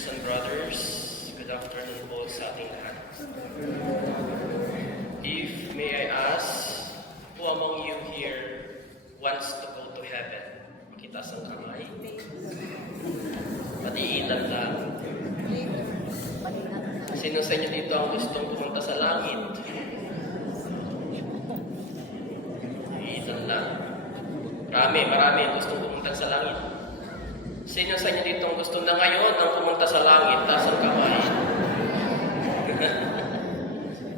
sisters and brothers, good afternoon po sa ating lahat. If may I ask, who among you here wants to go to heaven? Makitaas ang kamay. Patiilan lang. Sino sa inyo dito ang gustong pumunta sa langit? Patiilan lang. Marami ang gustong pumunta sa langit. Sino sa inyo dito ang gusto na ngayon ang pumunta sa langit? Taas ang kamay.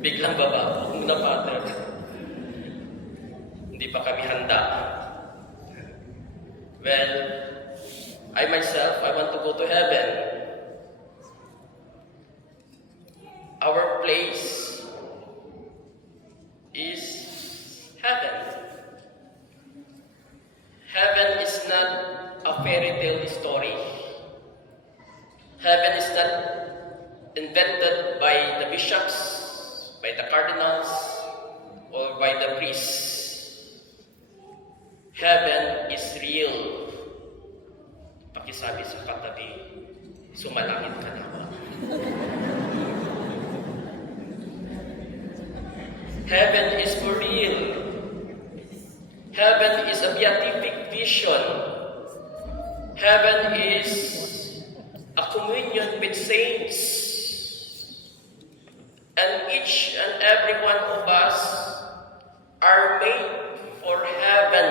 Biglang baba. Huwag muna, Father. Hindi pa kami handa. Well, I myself, I want to go to heaven. Our place is heaven. Heaven is not a fairy tale story. Heaven is not invented by the bishops, by the cardinals, or by the priests. Heaven is real. Pakisabi sa katabi, sumalangit ka na ba? Heaven is for real. Heaven is a beatific vision. Heaven is a communion with saints. And each and every one of us are made for heaven.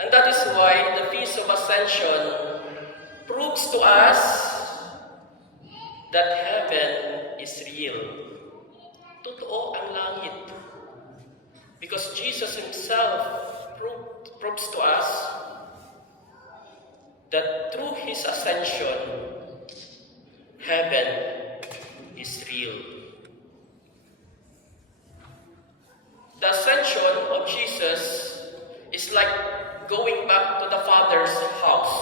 And that is why the Feast of Ascension proves to us that heaven is real. Totoo ang langit. Because Jesus Himself proves to us that through His ascension, heaven is real. The ascension of Jesus is like going back to the Father's house.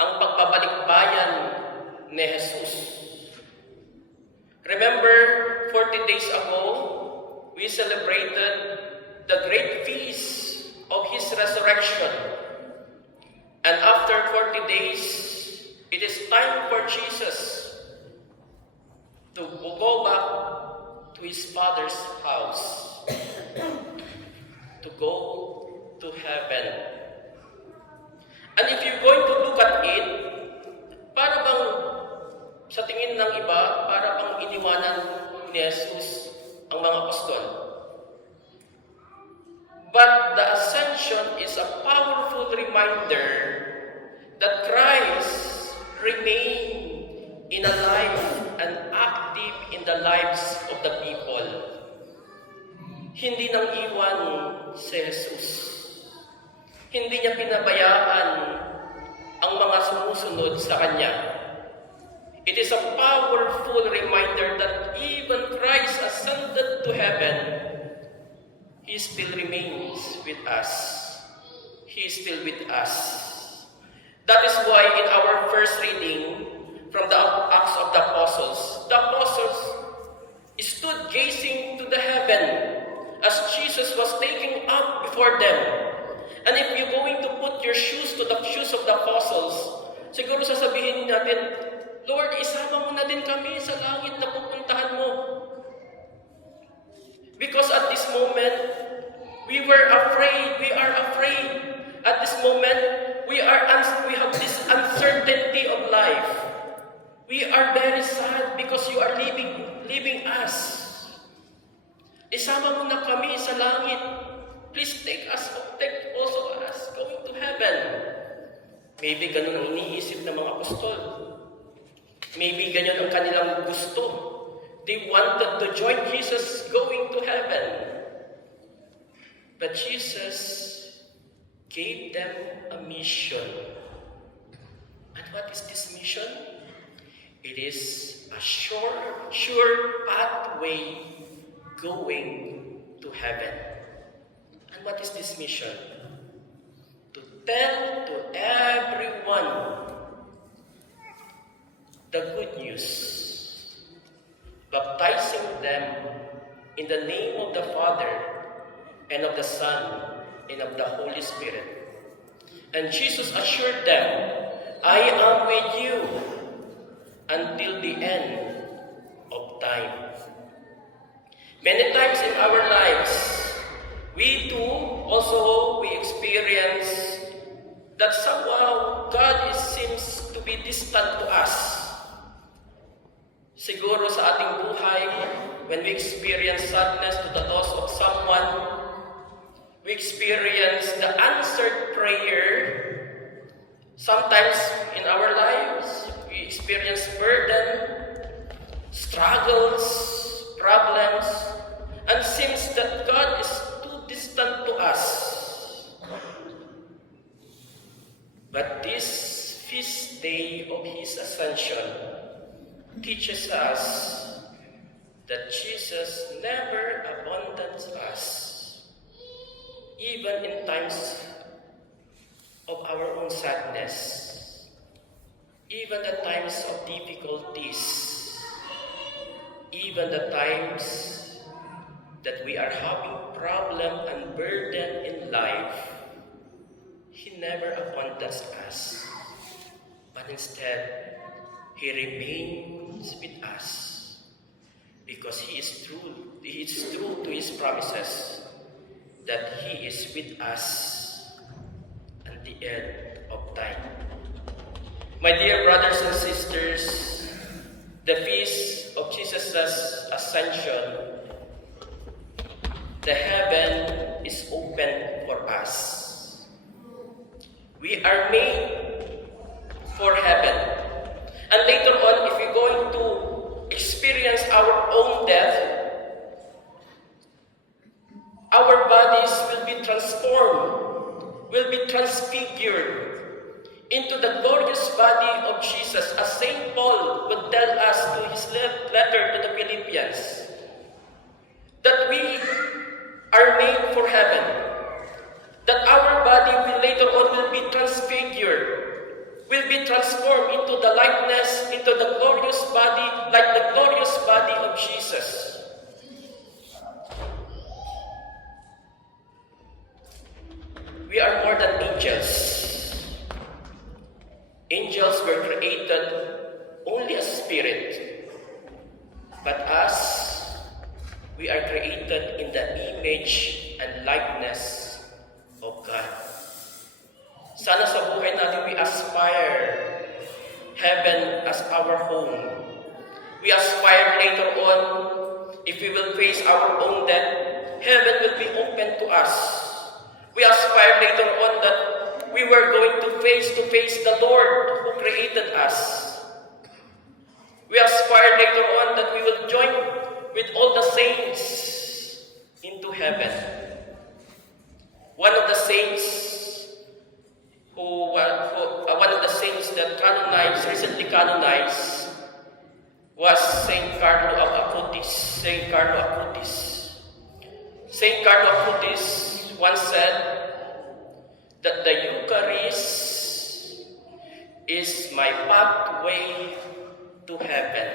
Ang pagbabalikbayan ni Jesus. Remember, 40 days ago, we celebrated the great feast of His resurrection. And after 40 days, it is time for Jesus to go back to His Father's house, to go to heaven. And if you're going to look at it, para bang sa tingin ng iba, para bang iniwanan ni Jesus ang mga apostol. But the ascension is a powerful reminder that Christ remained in alive and active in the lives of the people. Hindi nang iwan si Jesus. Hindi niya pinabayaan ang mga sumusunod sa Kanya. It is a powerful reminder that even Christ ascended to heaven, He still remains with us. He is still with us. That is why in our first reading from the Acts of the Apostles stood gazing to the heaven as Jesus was taking up before them. And if you're going to put your shoes to the shoes of the apostles, siguro sasabihin natin, Lord, isama mo na din kami sa langit na pupuntahan mo. Because at this moment, we are afraid. At this moment, we have this uncertainty of life. We are very sad because you are leaving us. Isama mo na kami sa langit. Please take also us going to heaven. Maybe ganun ang iniisip ng mga apostol. Maybe ganyan ang kanilang gusto. They wanted to join Jesus going to heaven. But Jesus gave them a mission. And what is this mission? It is a sure pathway going to heaven. And what is this mission? To tell to everyone the good news, baptizing them in the name of the Father and of the Son and of the Holy Spirit. And Jesus assured them I am with you until the end of time. Many times in our lives, we experience that somehow God seems to be distant to us. Siguro sa ating buhay, when we experience sadness to the loss of someone, we experience the answered prayer. Sometimes in our lives, we experience burden, struggles, problems, and seems that God is too distant to us. But this feast day of His Ascension teaches us that Jesus never abandons us, even in times of our own sadness, even the times of difficulties, even the times that we are having problem and burden in life. He never abandons us, but instead, He remains with us because He is true. He is true to His promises that He is with us at the end of time. My dear brothers and sisters, the feast of Jesus' ascension, the heaven is open for us. We are made for heaven. And later on, if we're going to experience our own death, our bodies will be transformed, will be transfigured into the glorious body of Jesus, as St. Paul would tell us to his letter to the Philippians, that we are made for heaven, that our body will later on will be transfigured, will be transformed into the likeness, into the glorious body, like the glorious body of Jesus. We are more than angels. Angels were created only as spirit, but us, we are created in the image and likeness of God. Sana sa buhay natin we aspire heaven as our home. We aspire later on, if we will face our own death, heaven will be open to us. We aspire later on that we were going to face the Lord who created us. We aspire later on that we will join with all the saints into heaven. One of the saints that recently canonized was Saint Carlo of Acutis. Saint Carlo Acutis once said that the Eucharist is my pathway to heaven.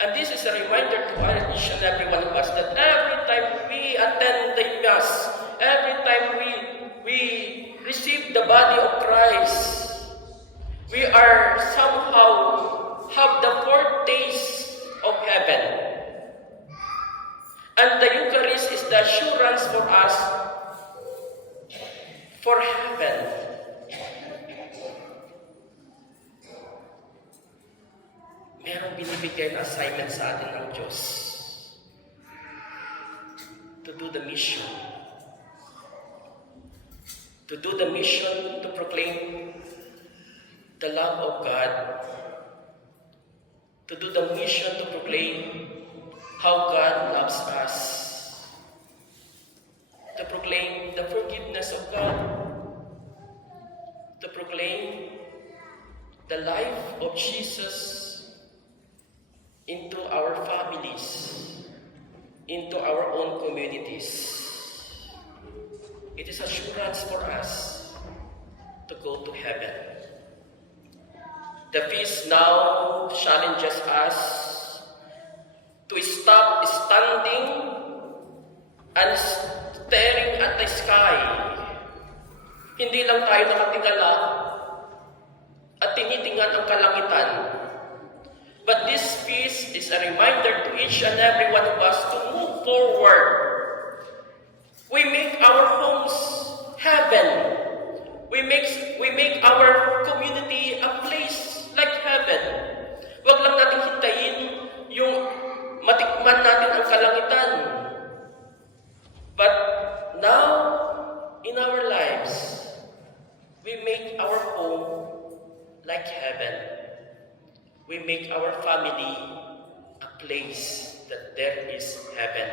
And this is a reminder to each and every one of us that every time we attend the Mass, every time we receive the body of Christ, we are somehow have the foretaste of heaven. And the Eucharist is the assurance for us for heaven. Merong binibigay na assignment sa atin ng Diyos to do the mission. To do the mission to proclaim the love of God. To do the mission to proclaim how God loves us. To proclaim the forgiveness of God. To proclaim the life of Jesus into our families, into our own communities. It is assurance for us to go to heaven. The feast now challenges us to stop standing and staring at the sky. Hindi lang tayo nakatingala pinagtutulungan ang kalangitan. But this feast is a reminder to each and every one of us to move forward. We make our homes heaven. We make our community a place like heaven. Huwag lang natin hintayin yung matikman natin ang kalangitan. But now, in our lives, we make our home like heaven. We make our family a place that there is heaven.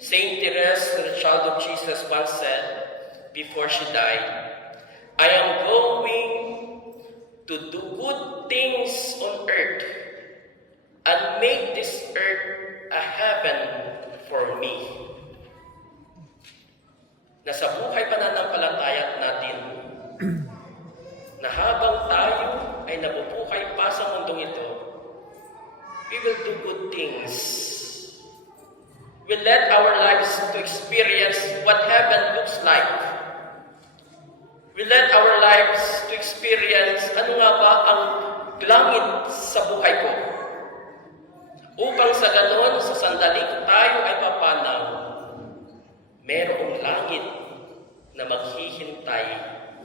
Saint Therese, the child of Jesus, once said, before she died, I am going to do good things on earth and make this earth a heaven for me. Nasa buhay pananampalataya natin na habang tayo ay nabubuhay pa sa mundong ito, we will do good things. We let our lives to experience what heaven looks like. We let our lives to experience ano nga ba ang langit sa buhay ko. Upang sa ganon, sa sandaling tayo ay papanaw, merong langit na maghihintay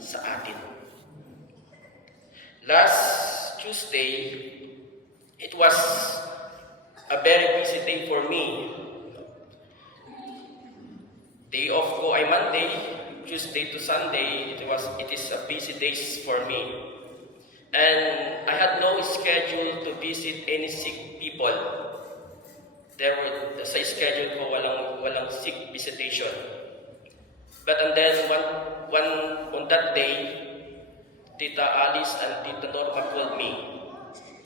sa atin. Last Tuesday, it was a very busy day for me. Day off ko ay Monday, Tuesday to Sunday, it is a busy days for me. And I had no schedule to visit any sick people. Sa schedule ko, walang sick visitation. But and then on that day, Tita Alice and Tita Norma called me.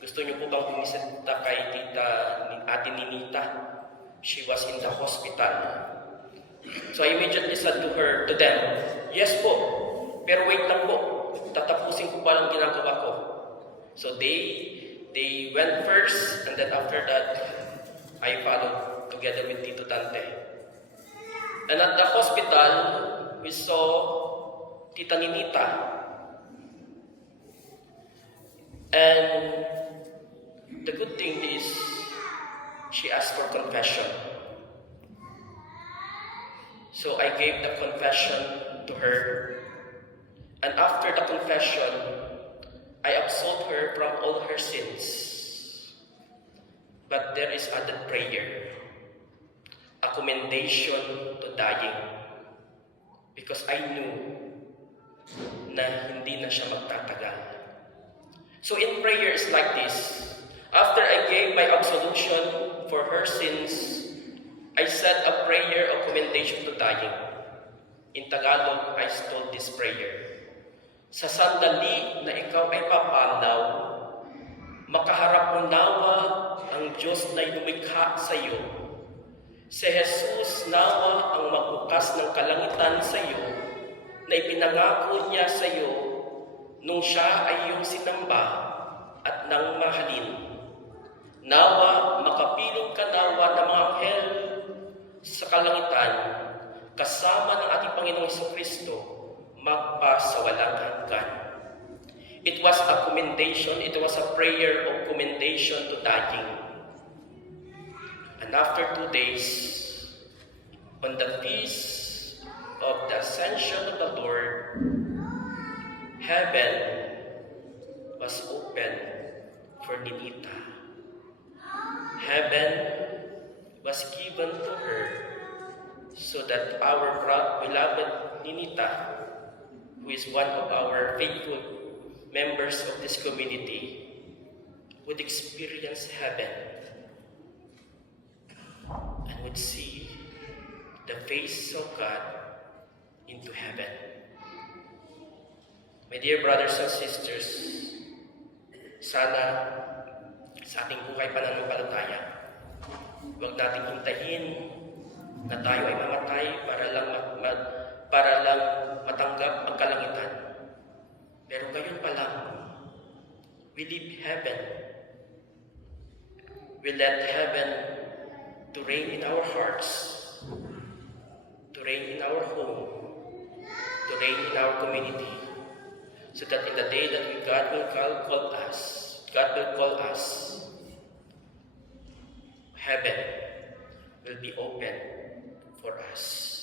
Gusto niyo po bang bumisita kay Ate Ninita? She was in the hospital. So I immediately said to them, yes po, pero wait lang po, tatapusin ko pa lang ginagawa ko. So they went first, and then after that, I followed together with Tito Dante. And at the hospital, we saw Tita Ninita. And the good thing is, she asked for confession. So I gave the confession to her. And after the confession, I absolved her from all her sins. But there is added prayer, a commendation to dying. Because I knew na hindi na siya magtatagal. So in prayer is like this. After I gave my absolution for her sins, I said a prayer of commendation to dying. In Tagalog, I told this prayer. Sa sandali na ikaw ay papanaw, makaharap mo nawa ang Diyos na lumikha sa iyo. Si Jesus nawa ang magbukas ng kalangitan sa iyo na ipinangako niya sa iyo nung siya ay iyong sinamba at nang mahalin. Nawa makapiling ka nawa ng mga anghel sa kalangitan, kasama ng ating Panginoong Jesucristo, magpasawalang hanggan. It was a commendation, it was a prayer of commendation to dying. And after 2 days, on the feast of the Ascension of the Lord, heaven was open for Ninita. Heaven was given to her so that our beloved Ninita, who is one of our faithful members of this community, would experience heaven and would see the face of God into heaven. My dear brothers and sisters, sana sa ating buhay pananampalataya, huwag nating hintayin na tayo ay mamatay para lang matanggap ang kalangitan. Pero ngayon pa lang, we live heaven. We let heaven to reign in our hearts, to reign in our home, to reign in our community, so that in the day that God will call us, heaven will be open for us.